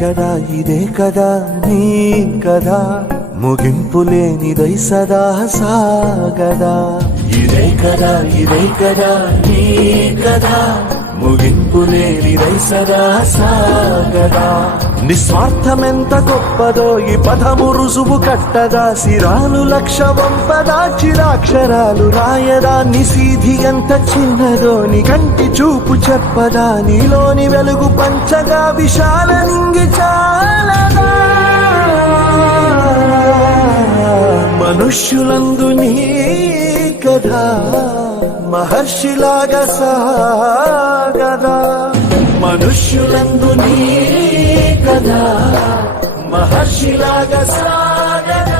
ఇదే కదా నీ కదా ముగింపు లేనిదై సదా సాగదా ఇదే కదా నీ కదా ముగింపు లేనిదై సదా సాగదా నిస్వార్థమెంత గొప్పదో ఈ పదము రుజువు కట్టదా సిరాలు లక్ష వంపదా చిరాక్షరాలు రాయదా నిసీధి ఎంత చిన్నదో నీ కంటి చూపు చెప్పదా నీలోని వెలుగు పంచగా విశాల నింగి చాలదా మనుష్యులందు నీ కథ మహర్షిలాగా సాగదా మనుష్యులందు నీ కథ మహర్షిలాగా సాగదా